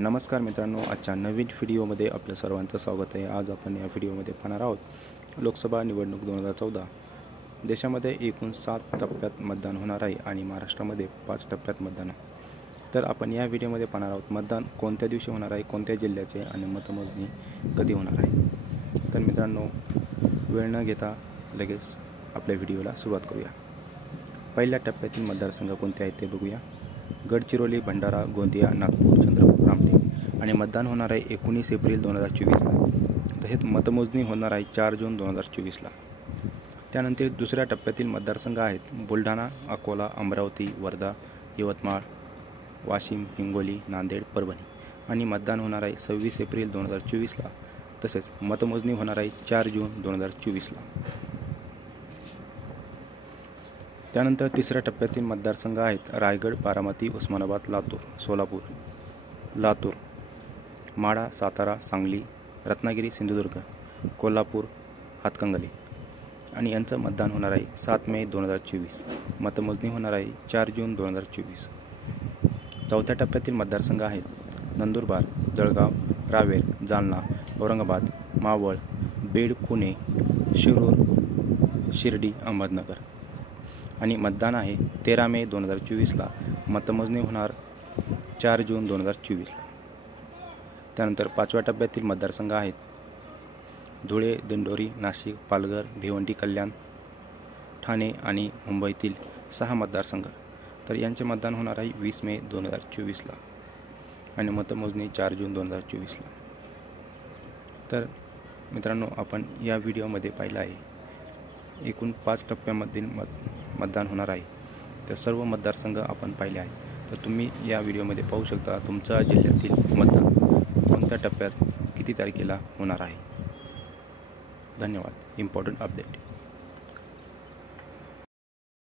नमस्कार मित्रांनो, आजच्या नवीन व्हिडिओमध्ये आपल्या सर्वांचं स्वागत आहे। आज आपण या व्हिडिओमध्ये पाहणार आहोत लोकसभा निवडणूक 2014। देशामध्ये एकूण 7 टप्प्यात मतदान होणार आहे आणि महाराष्ट्रामध्ये 5 टप्प्यात मतदान आहे। तर आपण या व्हिडिओमध्ये पाहणार आहोत मतदान कोणत्या दिवशी होणार आहे, कोणत्या जिल्ह्याचे आणि मतमोजणी कधी होणार आहे। तर मित्रांनो, वेळ न घेता लगेच आपल्या व्हिडिओला सुरुवात करूया। पहिल्या टप्प्यातील मतदारसंघ कोणते आहेत ते बघूया। गडचिरोली, भंडारा, गोंदिया, नागपूर, चंद्रपूर, रामटेक आणि मतदान होणार आहे 19 एप्रिल 2024ला। तसेच मतमोजणी होणार आहे 4 जून 2024ला। त्यानंतर दुसऱ्या टप्प्यातील मतदारसंघ आहेत बुलढाणा, अकोला, अमरावती, वर्धा, यवतमाळ, वाशिम, हिंगोली, नांदेड, परभणी आणि मतदान होणार आहे 26 एप्रिल 2024ला। तसेच मतमोजणी होणार आहे 4 जून 2024ला। त्यानंतर तिसऱ्या टप्प्यातील मतदारसंघ आहेत रायगड, बारामती, उस्मानाबाद, लातूर, सोलापूर, लातूर, माढा, सातारा, सांगली, रत्नागिरी, सिंधुदुर्ग, कोल्हापूर, हातकंगले आणि यांचं मतदान होणार आहे 7 मे 2024। मतमोजणी होणार आहे 4 जून 2024। चौथ्या टप्प्यातील मतदारसंघ आहेत नंदुरबार, जळगाव, रावेर, जालना, औरंगाबाद, मावळ, बीड, पुणे, शिरूर, शिर्डी, अहमदनगर आणि मतदान आहे 13 मे 2024ला। मतमोजणी होणार 4 जून 2024ला। त्यानंतर पाचव्या टप्प्यातील मतदारसंघ आहेत धुळे, दिंडोरी, नाशिक, पालघर, भिवंडी, कल्याण, ठाणे आणि मुंबईतील 6 मतदारसंघ। तर यांचे मतदान होणार आहे 20 मे 2024ला आणि मतमोजणी 4 जून 2024ला। तर मित्रांनो, आपण या व्हिडिओमध्ये पाहिलं आहे एकूण 5 टप्प्यामध्ये मतदान होणार आहे। तर सर्व मतदारसंघ आपण पाहिले आहेत। तर तुम्ही या व्हिडिओमध्ये पाहू शकता तुमच्या जिल्ह्यातील मतदान कोणत्या टप्प्यात किती तारखेला होणार आहे। धन्यवाद। Important update.